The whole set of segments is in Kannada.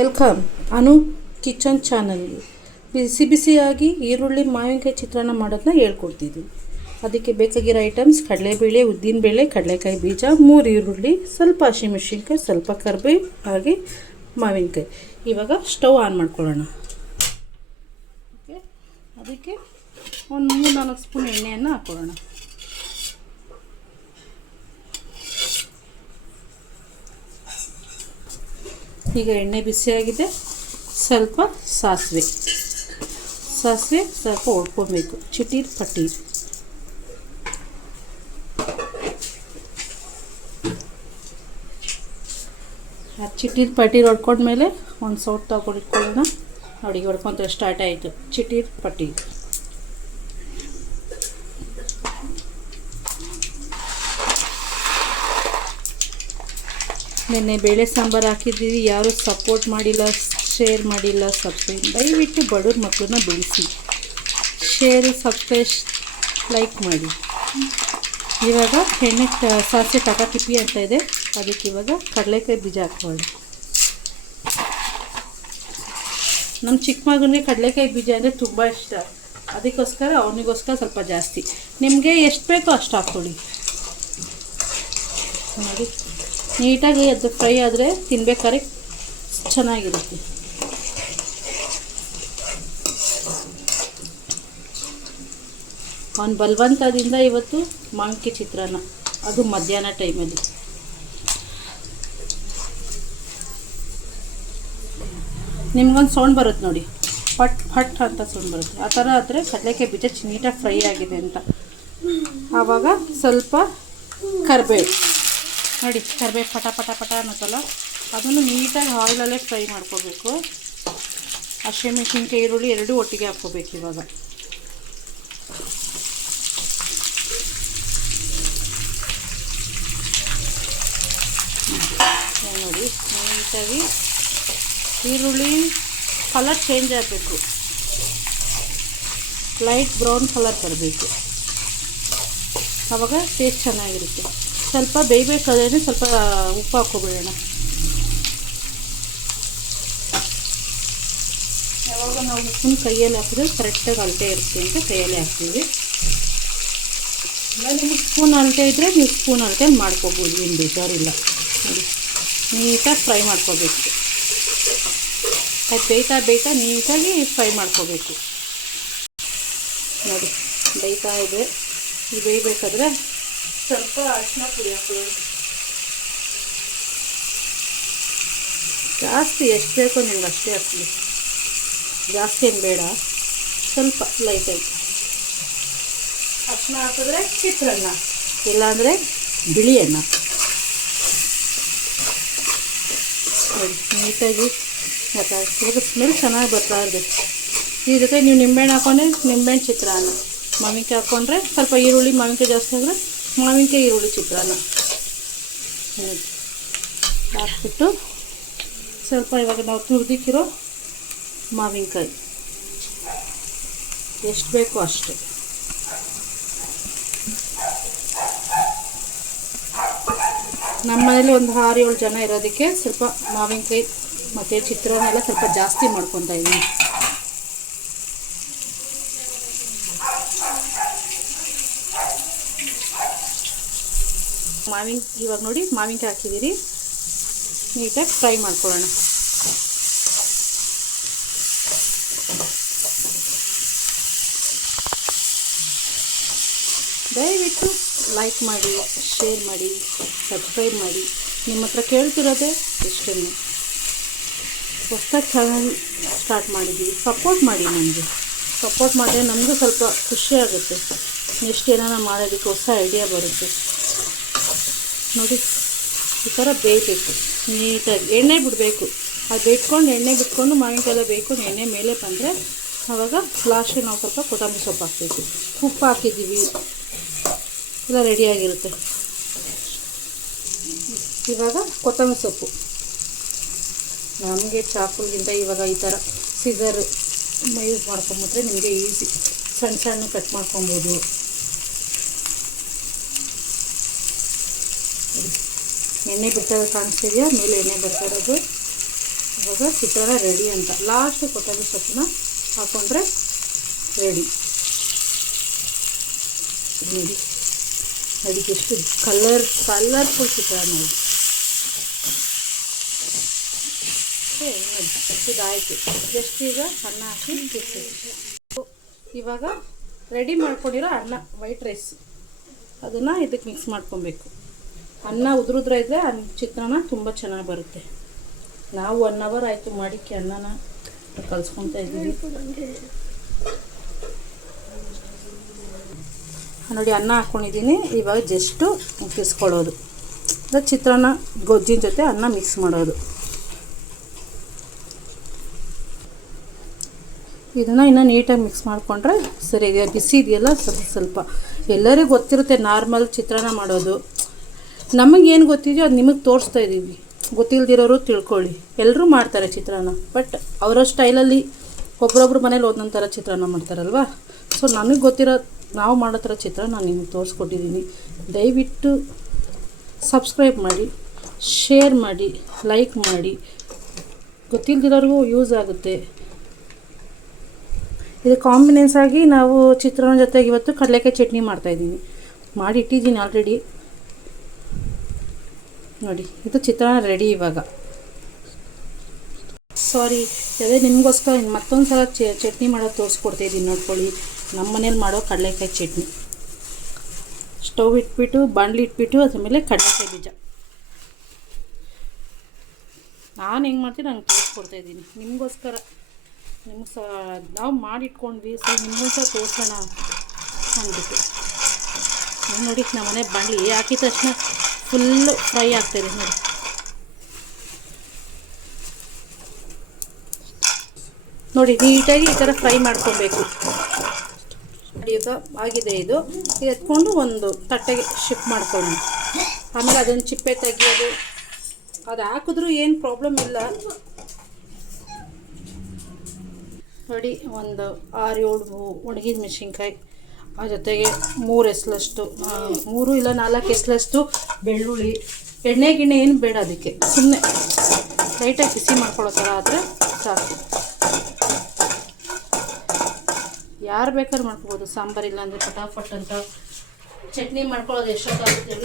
ವೆಲ್ಕಮ್ ಅನು ಕಿಚನ್ ಚಾನಲ್ಗೆ. ಬಿಸಿ ಬಿಸಿಯಾಗಿ ಈರುಳ್ಳಿ ಮಾವಿನಕಾಯಿ ಚಿತ್ರಾನ್ನ ಮಾಡೋದನ್ನ ಹೇಳ್ಕೊಡ್ತಿದ್ದೀನಿ. ಅದಕ್ಕೆ ಬೇಕಾಗಿರೋ ಐಟಮ್ಸ್: ಕಡಲೆಬೇಳೆ, ಉದ್ದಿನಬೇಳೆ, ಕಡಲೆಕಾಯಿ ಬೀಜ, 3 ಈರುಳ್ಳಿ, ಸ್ವಲ್ಪ ಹಸಿಮೆಣಸಿನ್ಕಾಯಿ, ಸ್ವಲ್ಪ ಕರಿಬೇವು, ಹಾಗೆ ಮಾವಿನಕಾಯಿ. ಇವಾಗ ಸ್ಟವ್ ಆನ್ ಮಾಡ್ಕೊಳ್ಳೋಣ. ಓಕೆ, ಅದಕ್ಕೆ ಒಂದು 3-4 ಸ್ಪೂನ್ ಎಣ್ಣೆಯನ್ನು ಹಾಕ್ಕೊಳ್ಳೋಣ. ಈಗ ಎಣ್ಣೆ ಬಿಸಿಯಾಗಿದೆ. ಸ್ವಲ್ಪ ಸಾಸಿವೆ ಸ್ವಲ್ಪ ಹೊಡ್ಕೊಬೇಕು. ಚಿಟೀರ್ ಪಟೀರ್. ಚಿಟೀರ್ ಪಟೀರ್ ಹೊಡ್ಕೊಂಡ್ಮೇಲೆ ಒಂದು ಸೌಟ್ ತಗೊಂಡಿಟ್ಕೊಳ್ಳೋಣ. ನೋಡಿ, ಹೊಡ್ಕೊಂತ ಸ್ಟಾರ್ಟ್ ಆಯಿತು. ಚಿಟೀರ್ ಪಟೀರ್. ನೆನ್ನೆ ಬೇಳೆ ಸಾಂಬಾರು ಹಾಕಿದ್ದೀವಿ. ಯಾರೂ ಸಪೋರ್ಟ್ ಮಾಡಿಲ್ಲ, ಶೇರ್ ಮಾಡಿಲ್ಲ, ಸಬ್ಸ್ಕ್ರೈಬ್. ದಯವಿಟ್ಟು ಬಡವ್ರ ಮಕ್ಕಳನ್ನ ಬೆಳೆಸಿ, ಶೇರು, ಸಬ್ಸ್ಕ್ರೈಬ್, ಲೈಕ್ ಮಾಡಿ. ಇವಾಗ ಎಣ್ಣೆ ಸಾಸಿವೆ ಟಕಾಟಿಪಿ ಅಂತ ಇದೆ. ಅದಕ್ಕೆ ಇವಾಗ ಕಡಲೆಕಾಯಿ ಬೀಜ ಹಾಕ್ಕೊಳ್ಳಿ. ನಮ್ಮ ಚಿಕ್ಕ ಮಗನಿಗೆ ಕಡಲೆಕಾಯಿ ಬೀಜ ಅಂದರೆ ತುಂಬ ಇಷ್ಟ. ಅದಕ್ಕೋಸ್ಕರ ಅವನಿಗೋಸ್ಕರ ಸ್ವಲ್ಪ ಜಾಸ್ತಿ. ನಿಮಗೆ ಎಷ್ಟು ಬೇಕೋ ಅಷ್ಟು ಹಾಕ್ಕೊಳ್ಳಿ. ನೋಡಿ, ನೀಟಾಗಿ ಅದು ಫ್ರೈ ಆದರೆ ತಿನ್ಬೇಕಾದ್ರೆ ಚೆನ್ನಾಗಿರುತ್ತೆ. ಒಂದು ಬಲವಂತದಿಂದ ಇವತ್ತು ಮಾವಿನಕಾಯಿ ಚಿತ್ರಾನ್ನ, ಅದು ಮಧ್ಯಾಹ್ನ ಟೈಮಲ್ಲಿ. ನಿಮ್ಗೊಂದು ಸೌಂಡ್ ಬರುತ್ತೆ ನೋಡಿ, ಫಟ್ ಫಟ್ ಅಂತ ಸೌಂಡ್ ಬರುತ್ತೆ. ಆ ಥರ ಆದರೆ ಕಡಲೆಕಾಯಿ ಬೀಜ ನೀಟಾಗಿ ಫ್ರೈ ಆಗಿದೆ ಅಂತ. ಆವಾಗ ಸ್ವಲ್ಪ ಕರಿಬೇವು ನೋಡಿ, ಕರಿಬೇವು ಪಟ ಪಟ ಪಟ ಅನ್ನತ್ತಲ್ಲ, ಅದನ್ನು ನೀಟಾಗಿ ಆಯಿಲಲ್ಲೇ ಫ್ರೈ ಮಾಡ್ಕೋಬೇಕು. ಹಸಿಮೆಣಸಿನ್ಕಾಯಿ, ಈರುಳ್ಳಿ ಎರಡೂ ಒಟ್ಟಿಗೆ ಹಾಕ್ಕೋಬೇಕು. ಇವಾಗ ನೋಡಿ, ನೀಟಾಗಿ ಈರುಳ್ಳಿ ಕಲರ್ ಚೇಂಜ್ ಆಗಬೇಕು. ಲೈಟ್ ಬ್ರೌನ್ ಕಲರ್ ಬರಬೇಕು. ಆವಾಗ ಟೇಸ್ಟ್ ಚೆನ್ನಾಗಿರುತ್ತೆ. ಸ್ವಲ್ಪ ಬೇಯಬೇಕಾದ್ರೆ ಸ್ವಲ್ಪ ಉಪ್ಪು ಹಾಕ್ಕೊಬಿಡೋಣ. ಯಾವಾಗ ನಾವು ಉಪ್ಪನ್ನ ಕೈಯಲ್ಲಿ ಹಾಕಿದ್ರೆ ಕರೆಕ್ಟಾಗಿ ಅಳತೆ ಇರುತ್ತೆ ಅಂತ ಕೈಯಲ್ಲಿ ಹಾಕ್ತೀವಿ. ಇಲ್ಲ, ನಿಮಗೆ ಸ್ಪೂನ್ ಅಳತೆ ಇದ್ದರೆ ನೀವು ಸ್ಪೂನ್ ಅಳತೆ ಮಾಡ್ಕೋಬೋದು, ಏನು ಬೇಜಾರಿಲ್ಲ. ನೋಡಿ, ನೀಟಾಗಿ ಫ್ರೈ ಮಾಡ್ಕೋಬೇಕು. ಅದು ಬೇಯ್ತಾ ನೀಟಾಗಿ ಫ್ರೈ ಮಾಡ್ಕೋಬೇಕು. ನೋಡಿ, ಬೇಯ್ತಾ ಇದೆ. ಈ ಬೇಯಬೇಕಾದ್ರೆ ಸ್ವಲ್ಪ ಅರಿಶಿನ ಪುಡಿ ಹಾಕೊಳ್ಳೋಣ. ಜಾಸ್ತಿ ಎಷ್ಟು ಬೇಕೋ ನಿಮ್ಗೆ ಅಷ್ಟೇ ಹಾಕ್ಲಿ, ಜಾಸ್ತಿ ಏನು ಬೇಡ. ಸ್ವಲ್ಪ ಲೈಟಾಗಿ ಅರಿಶಿನ ಹಾಕಿದ್ರೆ ಚಿತ್ರಾನ್ನ, ಇಲ್ಲಾಂದರೆ ಬಿಳಿ ಅನ್ನ. ನೋಡಿ, ನೀಟಾಗಿ ಇವಾಗ ಸ್ಮೆಲ್ ಚೆನ್ನಾಗಿ ಬರ್ತಾ ಇರಬೇಕು. ಈ ಜೊತೆ ನೀವು ನಿಂಬೆಹಣ್ಣು ಹಾಕೊಂಡ್ರೆ ನಿಂಬೆಹಣ್ಣು ಚಿತ್ರಾನ್ನ, ಮಾವಿನಕಾಯಿ ಹಾಕ್ಕೊಂಡ್ರೆ ಸ್ವಲ್ಪ ಈರುಳ್ಳಿ, ಮಾವಿನಕಾಯಿ ಜಾಸ್ತಿ ಆದರೆ ಮಾವಿನಕಾಯಿ ಈರುಳ್ಳಿ ಚಿತ್ರಾನ್ನ ಹಾಕ್ಬಿಟ್ಟು ಸ್ವಲ್ಪ ಇವಾಗ ನಾವು ತುರಿದಿಕ್ಕಿರೋ ಮಾವಿನಕಾಯಿ ಎಷ್ಟು ಬೇಕೋ ಅಷ್ಟೇ. ನಮ್ಮ ಮನೇಲಿ ಒಂದು 6-7 ಜನ ಇರೋದಕ್ಕೆ ಸ್ವಲ್ಪ ಮಾವಿನಕಾಯಿ ಮತ್ತು ಚಿತ್ರಾನ್ನ ಎಲ್ಲ ಸ್ವಲ್ಪ ಜಾಸ್ತಿ ಮಾಡ್ಕೊತಾ ಇದ್ದೀನಿ. ಇವಾಗ ನೋಡಿ, ಮಾವಿನಕಾಯಿ ಹಾಕಿದ್ದೀರಿ. ನೀಟಾಗಿ ಫ್ರೈ ಮಾಡ್ಕೊಳ್ಳೋಣ. ದಯವಿಟ್ಟು ಲೈಕ್ ಮಾಡಿ, ಶೇರ್ ಮಾಡಿ, ಸಬ್ಸ್ಕ್ರೈಬ್ ಮಾಡಿ. ನಿಮ್ಮ ಹತ್ರ ಕೇಳ್ತಿರೋದೆ ಇಷ್ಟನ್ನು. ಹೊಸದಾಗಿ ಚಾನಲ್ ಸ್ಟಾರ್ಟ್ ಮಾಡಿದ್ದೀವಿ, ಸಪೋರ್ಟ್ ಮಾಡಿ. ನಮಗೆ ಸಪೋರ್ಟ್ ಮಾಡಿದ್ರೆ ನಮಗೂ ಸ್ವಲ್ಪ ಖುಷಿಯಾಗುತ್ತೆ. ನೆಕ್ಸ್ಟ್ ಏನಾರ ಮಾಡೋದಕ್ಕೆ ಹೊಸ ಐಡಿಯಾ ಬರುತ್ತೆ. ನೋಡಿ, ಈ ಥರ ಬೇಯಬೇಕು. ನೀಟಾಗಿ ಎಣ್ಣೆ ಬಿಡಬೇಕು. ಅದು ಬೇಯ್ಕೊಂಡು ಎಣ್ಣೆ ಬಿಟ್ಕೊಂಡು ಮಾವಿನಕಾಯಿ ಬೇಯ್ಕೊಂಡು ಎಣ್ಣೆ ಮೇಲೆ ಬಂದರೆ ಆವಾಗ ಲಾಸ್ಟಿಗೆ ನಾವು ಸ್ವಲ್ಪ ಕೊತ್ತಂಬರಿ ಸೊಪ್ಪು ಹಾಕಬೇಕು. ಉಪ್ಪು ಹಾಕಿದ್ದೀವಿ, ಎಲ್ಲ ರೆಡಿಯಾಗಿರುತ್ತೆ. ಇವಾಗ ಕೊತ್ತಂಬರಿ ಸೊಪ್ಪು ನಮಗೆ ಚಾಕುಗಿಂತ ಇವಾಗ ಈ ಥರ ಸಿಸರ್ ಯೂಸ್ ಮಾಡ್ಕೊಂಬಿಟ್ರೆ ನಿಮಗೆ ಈಸಿ. ಸಣ್ಣ ಸಣ್ಣ ಕಟ್ ಮಾಡ್ಕೊಬೋದು. ಎಣ್ಣೆ ಬಿಡ್ತಾ ಕಾಣಿಸ್ತಿದೆಯಾ? ಮೇಲೆ ಎಣ್ಣೆ ಬರ್ತಾ ಇರೋದು. ಇವಾಗ ಚಿತ್ರಾನ್ನ ರೆಡಿ ಅಂತ. ಲಾಸ್ಟ್ ಕೊತ್ತಂಬರಿ ಸೊಪ್ಪನ್ನ ಹಾಕ್ಕೊಂಡ್ರೆ ರೆಡಿ. ನೋಡಿ ಅದಕ್ಕೆ ಎಷ್ಟು ಕಲರ್ಫುಲ್ ಚಿತ್ರಾನ್ನ ಇದು. ನೋಡಿ ಇದಾಯಿತು. ಜಸ್ಟ್ ಈಗ ಅನ್ನ ಹಾಕಿ ಇವಾಗ ರೆಡಿ ಮಾಡ್ಕೊಂಡಿರೋ ಅನ್ನ ವೈಟ್ ರೈಸ್ ಅದನ್ನು ಇದಕ್ಕೆ ಮಿಕ್ಸ್ ಮಾಡ್ಕೊಬೇಕು. ಅನ್ನ ಉದುರುದ್ರ ಇದ್ದರೆ ಚಿತ್ರಾನ್ನ ತುಂಬ ಚೆನ್ನಾಗಿ ಬರುತ್ತೆ. ನಾವು 1 ಅವರ್ ಆಯಿತು ಮಾಡಿಕ್ಕೆ ಅನ್ನನ ಕಲಿಸ್ಕೊತಾ ಇದ್ದೀವಿ. ನೋಡಿ ಅನ್ನ ಹಾಕ್ಕೊಂಡಿದ್ದೀನಿ. ಇವಾಗ ಜಸ್ಟು ಕಿಸ್ಕೊಳ್ಳೋದು. ಚಿತ್ರಾನ್ನ ಗೊಜ್ಜಿನ ಜೊತೆ ಅನ್ನ ಮಿಕ್ಸ್ ಮಾಡೋದು. ಇದನ್ನು ಇನ್ನೂ ನೀಟಾಗಿ ಮಿಕ್ಸ್ ಮಾಡಿಕೊಂಡ್ರೆ ಸರಿ. ಬಿಸಿ ಇದೆಯಲ್ಲ ಸ್ವಲ್ಪ ಎಲ್ಲರಿಗೂ ಗೊತ್ತಿರುತ್ತೆ ನಾರ್ಮಲ್ ಚಿತ್ರಾನ್ನ ಮಾಡೋದು. ನಮಗೇನು ಗೊತ್ತಿದೆಯೋ ಅದು ನಿಮಗೆ ತೋರಿಸ್ತಾ ಇದ್ದೀವಿ. ಗೊತ್ತಿಲ್ದಿರೋರು ತಿಳ್ಕೊಳ್ಳಿ. ಎಲ್ಲರೂ ಮಾಡ್ತಾರೆ ಚಿತ್ರಾನ್ನ, ಬಟ್ ಅವರ ಸ್ಟೈಲಲ್ಲಿ ಒಬ್ಬರೊಬ್ರು ಮನೇಲಿ ಒಂದೊಂದು ಥರ ಚಿತ್ರಾನ್ನ ಮಾಡ್ತಾರಲ್ವ. ಸೊ ನನಗೆ ಗೊತ್ತಿರೋ ನಾವು ಮಾಡೋ ಥರ ಚಿತ್ರಾನ್ನ ನಾನು ನಿಮಗೆ ತೋರಿಸ್ಕೊಟ್ಟಿದ್ದೀನಿ. ದಯವಿಟ್ಟು ಸಬ್ಸ್ಕ್ರೈಬ್ ಮಾಡಿ, ಶೇರ್ ಮಾಡಿ, ಲೈಕ್ ಮಾಡಿ. ಗೊತ್ತಿಲ್ದಿರೋರಿಗೂ ಯೂಸ್ ಆಗುತ್ತೆ. ಇದು ಕಾಂಬಿನೇನ್ಸ್ ಆಗಿ ನಾವು ಚಿತ್ರಾನ್ನ ಜೊತೆಗೆ ಇವತ್ತು ಕಡಲೆಕಾಯಿ ಚಟ್ನಿ ಮಾಡ್ತಾಯಿದ್ದೀನಿ. ಮಾಡಿ ಇಟ್ಟಿದ್ದೀನಿ ಆಲ್ರೆಡಿ. ನೋಡಿ ಇದು ಚಿತ್ರಾನ್ನ ರೆಡಿ. ಇವಾಗ ಸಾರಿ ಅದೇ ನಿಮಗೋಸ್ಕರ ಮತ್ತೊಂದು ಸಲ ಚಟ್ನಿ ಮಾಡೋದು ತೋರಿಸ್ಕೊಡ್ತಾಯಿದ್ದೀನಿ. ನೋಡ್ಕೊಳ್ಳಿ, ನಮ್ಮ ಮನೇಲಿ ಮಾಡೋ ಕಡಲೆಕಾಯಿ ಚಟ್ನಿ. ಸ್ಟವ್ ಇಟ್ಬಿಟ್ಟು ಬಾಣಲಿ ಇಟ್ಬಿಟ್ಟು ಅದ್ರ ಮೇಲೆ ಕಡಲೆಕಾಯಿ ಬೀಜ ನಾನು ಹೆಂಗೆ ಮಾಡ್ತೀನಿ ಹಂಗೆ ತೋರಿಸ್ಕೊಡ್ತಾಯಿದ್ದೀನಿ ನಿಮಗೋಸ್ಕರ. ನಿಮ್ಗೆ ನಾವು ಮಾಡಿಟ್ಕೊಂಡ್ವಿ, ಸೊ ನಿಮಗೂ ಸಹ ತೋರಿಸೋಣ ಅಂದ್ಬಿಟ್ಟು. ನೋಡಿ ನಮ್ಮ ಮನೆ ಬಾಣಲಿ ಹಾಕಿದ ತಕ್ಷಣ ಫುಲ್ಲು ಫ್ರೈ ಆಗ್ತಾಯಿದೆ. ನೋಡಿ ನೀಟಾಗಿ ಈ ಥರ ಫ್ರೈ ಮಾಡ್ಕೊಬೇಕು. ಈಗ ಆಗಿದೆ ಇದು. ಎತ್ಕೊಂಡು ಒಂದು ತಟ್ಟೆಗೆ ಶಿಫ್ಟ್ ಮಾಡ್ಕೊಂಡು ಆಮೇಲೆ ಅದನ್ನು ಚಿಪ್ಪೆ ತೆಗಿಯೋದು. ಅದು ಹಾಕಿದ್ರೂ ಏನು ಪ್ರಾಬ್ಲಮ್ ಇಲ್ಲ. ನೋಡಿ ಒಂದು 6-7 ಒಣಗಿದ ಮೆಣಸಿನ್ಕಾಯಿ, ಆ ಜೊತೆಗೆ 3 ಎಸ್ಲಷ್ಟು 3 ಇಲ್ಲ 4 ಎಸ್ಲಷ್ಟು ಬೆಳ್ಳುಳ್ಳಿ. ಎಣ್ಣೆ ಗಿಣ್ಣೆ ಏನು ಬೇಡ ಅದಕ್ಕೆ, ಸುಮ್ಮನೆ ಲೈಟಾಗಿ ಬಿಸಿ ಮಾಡ್ಕೊಳ್ಳೋ ಥರ ಆದರೆ ಸಾಕು. ಯಾರು ಬೇಕಾದ್ರೂ ಮಾಡ್ಕೊಬೋದು. ಸಾಂಬಾರು ಇಲ್ಲ ಅಂದರೆ ಫಟಾಫಟ್ ಅಂತ ಚಟ್ನಿ ಮಾಡ್ಕೊಳ್ಳೋದು ಎಷ್ಟೊತ್ತಾಗುತ್ತೆ.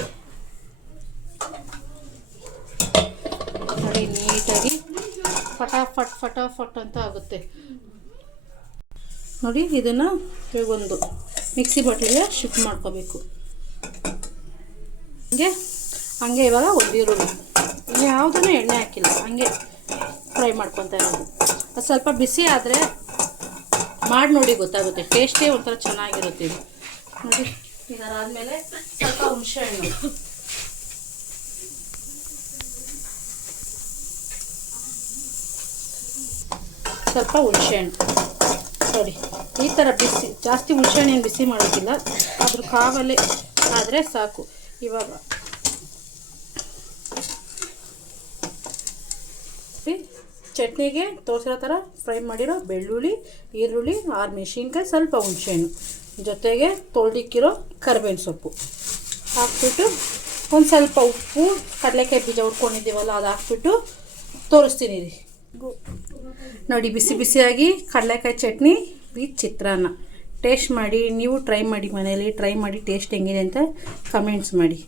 ನೋಡಿ ನೀಟಾಗಿ ಫಟಾಫಟ್ ಅಂತ ಆಗುತ್ತೆ. ನೋಡಿ ಇದನ್ನು ಒಂದು ಮಿಕ್ಸಿ ಬಾಟ್ಲಿಗೆ ಶಿಫ್ಟ್ ಮಾಡ್ಕೋಬೇಕು. ಹಂಗೆ ಇವಾಗ ಒಂದು ಈರುಳ್ಳಿ, ಯಾವುದೂ ಎಣ್ಣೆ ಹಾಕಿಲ್ಲ, ಹಂಗೆ ಫ್ರೈ ಮಾಡ್ಕೊತಾ ಇರೋದು. ಅದು ಸ್ವಲ್ಪ ಬಿಸಿ ಆದರೆ ಮಾಡಿ ನೋಡಿ ಗೊತ್ತಾಗುತ್ತೆ. ಟೇಸ್ಟೇ ಒಂಥರ ಚೆನ್ನಾಗಿರುತ್ತೆ ಇದು. ನೋಡಿ ಇದರಾದಮೇಲೆ ಸ್ವಲ್ಪ ಹುಣಸೆಹಣ್ಣು, ಸ್ವಲ್ಪ ಹುಣಸೆಹಣ್ಣು. ನೋಡಿ ಈ ಥರ ಬಿಸಿ, ಜಾಸ್ತಿ ಹುಣಸೆಹಣ್ಣೇನು ಬಿಸಿ ಮಾಡೋಕ್ಕಿಲ್ಲ, ಅದ್ರ ಕಾವಲ್ಲೇ ಆದರೆ ಸಾಕು. ಇವಾಗ ಚಟ್ನಿಗೆ ತೋರಿಸಿರೋ ಥರ ಫ್ರೈ ಮಾಡಿರೋ ಬೆಳ್ಳುಳ್ಳಿ, ಈರುಳ್ಳಿ, 6 ಮೆಣಸಿನ್ಕಾಯಿ, ಸ್ವಲ್ಪ ಹುಣಸೆಹಣ್ಣು, ಜೊತೆಗೆ ತೊಳೆದಿಕ್ಕಿರೋ ಕರಿಬೇವಿನ ಸೊಪ್ಪು ಹಾಕ್ಬಿಟ್ಟು ಒಂದು ಸ್ವಲ್ಪ ಉಪ್ಪು, ಕಡಲೆಕಾಯಿ ಬೀಜ ಹುರ್ಕೊಂಡಿದ್ದೀವಲ್ಲ ಅದು ಹಾಕ್ಬಿಟ್ಟು ತೋರಿಸ್ತೀನಿ ರೀ. ನೋಡಿ ಬಿಸಿ ಬಿಸಿಯಾಗಿ ಕಡಲೆಕಾಯಿ ಚಟ್ನಿ ವಿತ್ ಚಿತ್ರಾನ್ನ ಟೇಸ್ಟ್ ಮಾಡಿ. ನೀವು ಟ್ರೈ ಮಾಡಿ, ಮನೇಲಿ ಟ್ರೈ ಮಾಡಿ ಟೇಸ್ಟ್ ಹೆಂಗಿದೆ ಅಂತ ಕಮೆಂಟ್ಸ್ ಮಾಡಿ.